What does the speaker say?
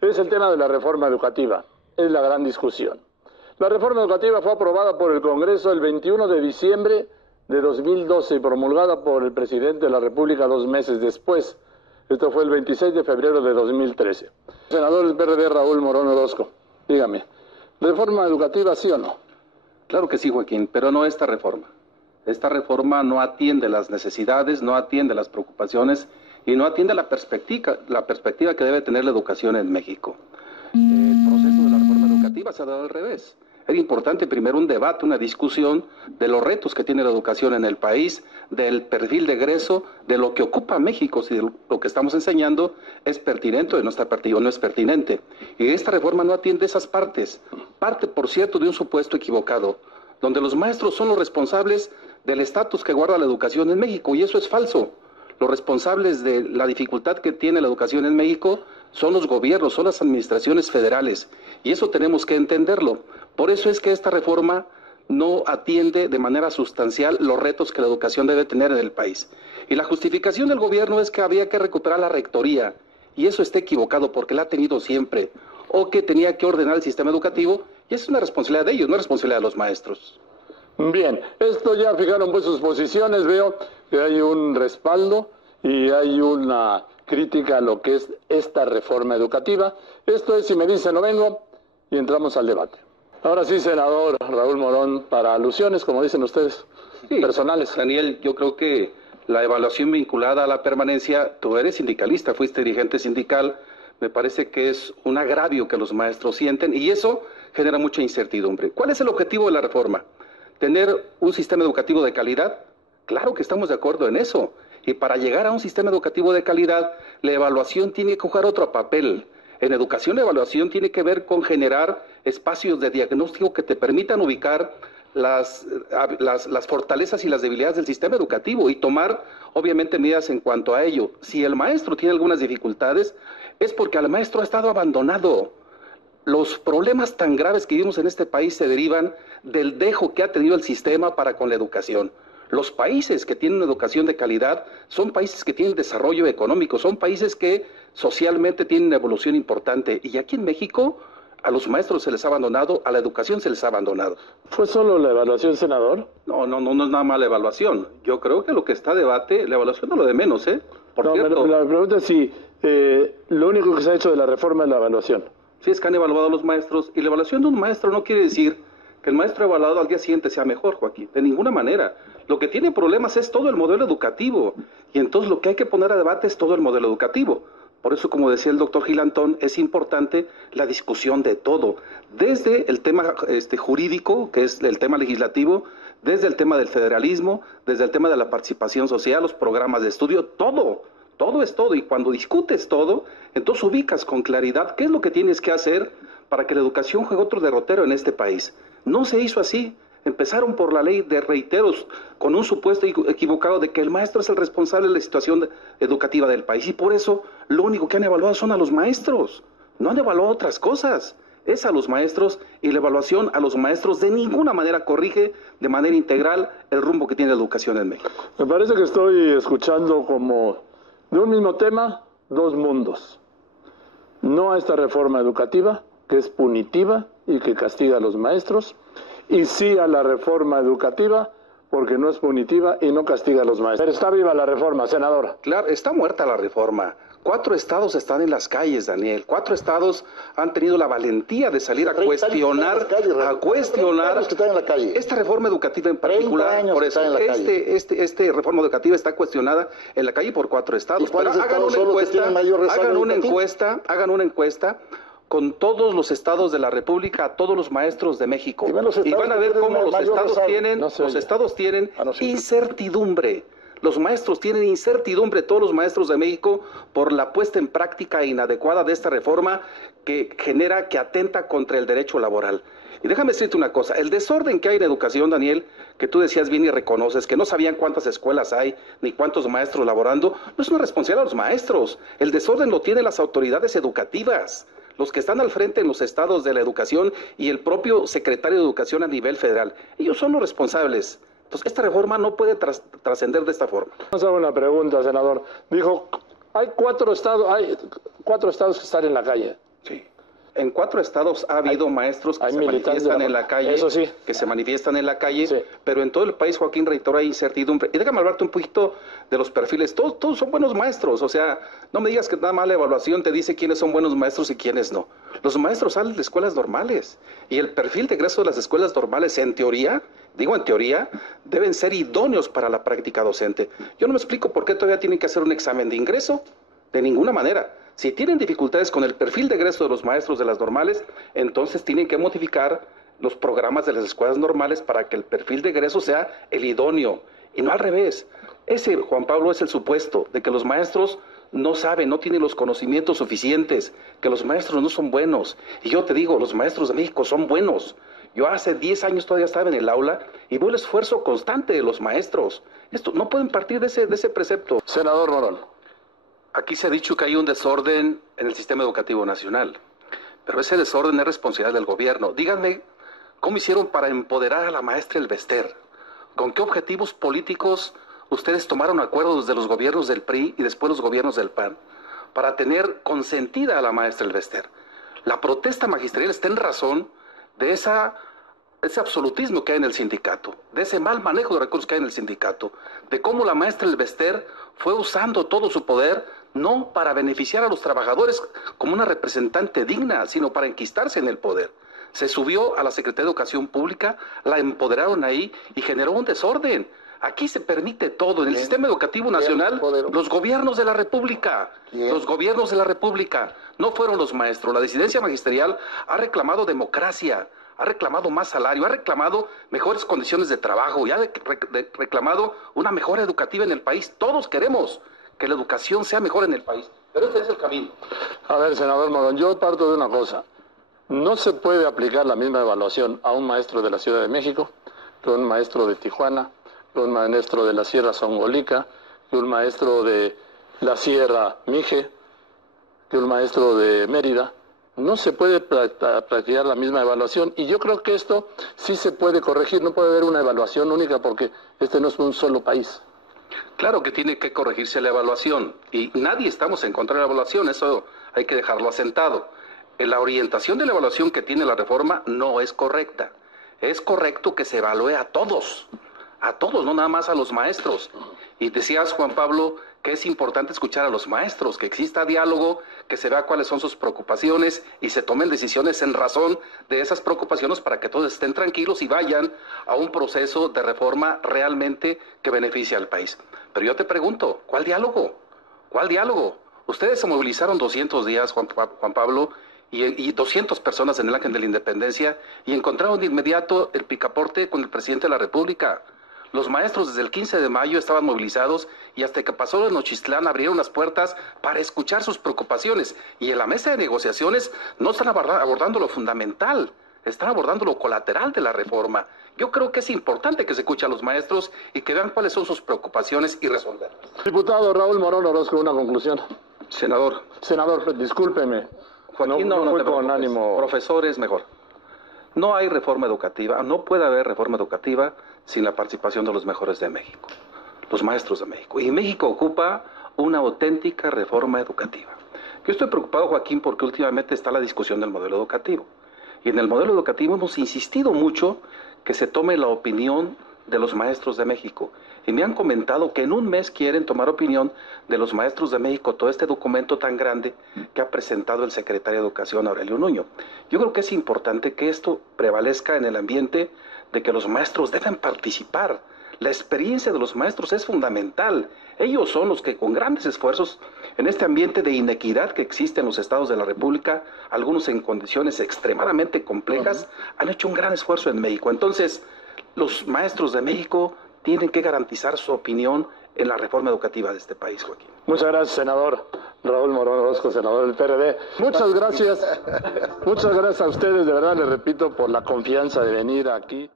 es el tema de la reforma educativa. Es la gran discusión. La reforma educativa fue aprobada por el Congreso el 21 de diciembre de 2012 y promulgada por el presidente de la República 2 meses después. Esto fue el 26 de febrero de 2013. Senador del PRD Raúl Morón Orozco, dígame, ¿reforma educativa sí o no? Claro que sí, Joaquín, pero no esta reforma. Esta reforma no atiende las necesidades, no atiende las preocupaciones y no atiende la perspectiva que debe tener la educación en México. El proceso de la reforma educativa se ha dado al revés. Es importante primero un debate, una discusión de los retos que tiene la educación en el país, del perfil de egreso, de lo que ocupa México, si lo que estamos enseñando es pertinente o no está pertinente, o no es pertinente. Y esta reforma no atiende esas partes. Parte, por cierto, de un supuesto equivocado, donde los maestros son los responsables del estatus que guarda la educación en México, y eso es falso. Los responsables de la dificultad que tiene la educación en México son los gobiernos, son las administraciones federales, y eso tenemos que entenderlo. Por eso es que esta reforma no atiende de manera sustancial los retos que la educación debe tener en el país. Y la justificación del gobierno es que había que recuperar la rectoría, y eso está equivocado porque la ha tenido siempre, o que tenía que ordenar el sistema educativo, y es una responsabilidad de ellos, no es responsabilidad de los maestros. Bien, esto ya fijaron pues sus posiciones, veo que hay un respaldo y hay una crítica a lo que es esta reforma educativa. Esto es, si me dice, no vengo, y entramos al debate. Ahora sí, senador Raúl Morón, para alusiones, como dicen ustedes, sí, personales. Daniel, yo creo que la evaluación vinculada a la permanencia, tú eres sindicalista, fuiste dirigente sindical, me parece que es un agravio que los maestros sienten y eso genera mucha incertidumbre. ¿Cuál es el objetivo de la reforma? ¿Tener un sistema educativo de calidad? Claro que estamos de acuerdo en eso. Y para llegar a un sistema educativo de calidad, la evaluación tiene que jugar otro papel. En educación, la evaluación tiene que ver con generar espacios de diagnóstico que te permitan ubicar las fortalezas y las debilidades del sistema educativo y tomar, obviamente, medidas en cuanto a ello. Si el maestro tiene algunas dificultades, es porque al maestro ha estado abandonado. Los problemas tan graves que vivimos en este país se derivan del dejo que ha tenido el sistema para con la educación. Los países que tienen una educación de calidad son países que tienen desarrollo económico, son países que socialmente tienen una evolución importante. Y aquí en México a los maestros se les ha abandonado, a la educación se les ha abandonado. ¿Fue solo la evaluación, senador? No es nada más la evaluación. Yo creo que lo que está a debate, la evaluación no es lo de menos, ¿eh? Por cierto, la pregunta es si lo único que se ha hecho de la reforma es la evaluación. Sí, es que han evaluado a los maestros, y la evaluación de un maestro no quiere decir que el maestro evaluado al día siguiente sea mejor, Joaquín, de ninguna manera. Lo que tiene problemas es todo el modelo educativo, y entonces lo que hay que poner a debate es todo el modelo educativo. Por eso, como decía el doctor Gilantón, es importante la discusión de todo, desde el tema jurídico, que es el tema legislativo, desde el tema del federalismo, desde el tema de la participación social, los programas de estudio, todo es todo, y cuando discutes todo, entonces ubicas con claridad qué es lo que tienes que hacer para que la educación juegue otro derrotero en este país. No se hizo así. Empezaron por la ley de reiteros con un supuesto equivocado de que el maestro es el responsable de la situación educativa del país, y por eso lo único que han evaluado son a los maestros, no han evaluado otras cosas, es a los maestros, y la evaluación a los maestros de ninguna manera corrige de manera integral el rumbo que tiene la educación en México. Me parece que estoy escuchando como de un mismo tema, dos mundos. No a esta reforma educativa, que es punitiva y que castiga a los maestros, y sí a la reforma educativa, porque no es punitiva y no castiga a los maestros. Pero está viva la reforma, senadora. Claro, está muerta la reforma. 4 estados están en las calles, Daniel. 4 estados han tenido la valentía de salir a cuestionar, esta reforma educativa en particular. Por eso, esta reforma educativa está cuestionada en la calle por 4 estados. Pero hagan una encuesta con todos los estados de la República, a todos los maestros de México, y van a ver cómo los estados tienen incertidumbre. Los maestros tienen incertidumbre, todos los maestros de México, por la puesta en práctica inadecuada de esta reforma que atenta contra el derecho laboral. Y déjame decirte una cosa, el desorden que hay en educación, Daniel, que tú decías bien y reconoces, que no sabían cuántas escuelas hay, ni cuántos maestros laborando, no es una responsabilidad de los maestros. El desorden lo tienen las autoridades educativas, los que están al frente en los estados de la educación y el propio secretario de Educación a nivel federal. Ellos son los responsables. Entonces, esta reforma no puede trascender de esta forma. Vamos a hacer una pregunta, senador. Dijo, hay cuatro estados que están en la calle. Sí. En 4 estados ha habido maestros que se manifiestan en la calle, eso sí, que se manifiestan en la calle, sí, pero en todo el país, Joaquín, reitero, hay incertidumbre. Y déjame hablarte un poquito de los perfiles. Todos son buenos maestros, o sea, no me digas que nada más la evaluación te dice quiénes son buenos maestros y quiénes no. Los maestros salen de escuelas normales y el perfil de egreso de las escuelas normales, en teoría, deben ser idóneos para la práctica docente. Yo no me explico por qué todavía tienen que hacer un examen de ingreso, de ninguna manera. Si tienen dificultades con el perfil de egreso de los maestros de las normales, entonces tienen que modificar los programas de las escuelas normales para que el perfil de egreso sea el idóneo, y no al revés. Ese, Juan Pablo, es el supuesto de que los maestros no saben, no tienen los conocimientos suficientes, que los maestros no son buenos. Y yo te digo, los maestros de México son buenos. Yo hace 10 años todavía estaba en el aula y veo el esfuerzo constante de los maestros. Esto no pueden partir de ese precepto. Senador Morón. Aquí se ha dicho que hay un desorden en el sistema educativo nacional, pero ese desorden es responsabilidad del gobierno. Díganme, ¿cómo hicieron para empoderar a la maestra Elvester? ¿Con qué objetivos políticos ustedes tomaron acuerdos desde los gobiernos del PRI y después los gobiernos del PAN para tener consentida a la maestra Elvester? La protesta magisterial está en razón de ese absolutismo que hay en el sindicato, de ese mal manejo de recursos que hay en el sindicato, de cómo la maestra Elvester fue usando todo su poder no para beneficiar a los trabajadores como una representante digna, sino para enquistarse en el poder. Se subió a la Secretaría de Educación Pública, la empoderaron ahí y generó un desorden. Aquí se permite todo. En el sistema educativo nacional, los gobiernos de la República, no fueron los maestros. La disidencia magisterial ha reclamado democracia, ha reclamado más salario, ha reclamado mejores condiciones de trabajo y ha reclamado una mejora educativa en el país. Todos queremos que la educación sea mejor en el país, pero este es el camino. A ver, senador Morón, yo parto de una cosa. No se puede aplicar la misma evaluación a un maestro de la Ciudad de México que a un maestro de Tijuana, que a un maestro de la Sierra Songolica, que a un maestro de la Sierra Mije, que a un maestro de Mérida. No se puede practicar la misma evaluación y yo creo que esto sí se puede corregir. No puede haber una evaluación única porque este no es un solo país. Claro que tiene que corregirse la evaluación y nadie estamos en contra de la evaluación, eso hay que dejarlo asentado. La orientación de la evaluación que tiene la reforma no es correcta. Es correcto que se evalúe a todos, no nada más a los maestros. Y decías, Juan Pablo, que es importante escuchar a los maestros, que exista diálogo, que se vea cuáles son sus preocupaciones y se tomen decisiones en razón de esas preocupaciones para que todos estén tranquilos y vayan a un proceso de reforma realmente que beneficie al país. Pero yo te pregunto, ¿cuál diálogo? ¿Cuál diálogo? Ustedes se movilizaron 200 días, Juan Pablo, y 200 personas en el Ángel de la Independencia y encontraron de inmediato el picaporte con el presidente de la República. Los maestros desde el 15 de mayo estaban movilizados y hasta que pasó en Nochistlán abrieron las puertas para escuchar sus preocupaciones. Y en la mesa de negociaciones no están abordando lo fundamental, están abordando lo colateral de la reforma. Yo creo que es importante que se escuche a los maestros y que vean cuáles son sus preocupaciones y resolverlas. Diputado Raúl Morón Orozco, una conclusión. Senador. Senador, discúlpeme. Joaquín, no fue con ánimo. Profesor es mejor. No hay reforma educativa, no puede haber reforma educativa sin la participación de los mejores de México, los maestros de México. Y México ocupa una auténtica reforma educativa. Yo estoy preocupado, Joaquín, porque últimamente está la discusión del modelo educativo. Y en el modelo educativo hemos insistido mucho que se tome la opinión de los maestros de México. Y me han comentado que en un mes quieren tomar opinión de los maestros de México, todo este documento tan grande que ha presentado el secretario de Educación, Aurelio Nuño. Yo creo que es importante que esto prevalezca en el ambiente de que los maestros deben participar. La experiencia de los maestros es fundamental. Ellos son los que con grandes esfuerzos, en este ambiente de inequidad que existe en los estados de la República, algunos en condiciones extremadamente complejas, han hecho un gran esfuerzo en México. Entonces, los maestros de México tienen que garantizar su opinión en la reforma educativa de este país, Joaquín. Muchas gracias, senador Raúl Morón Orozco, senador del PRD. Muchas gracias a ustedes, de verdad les repito, por la confianza de venir aquí.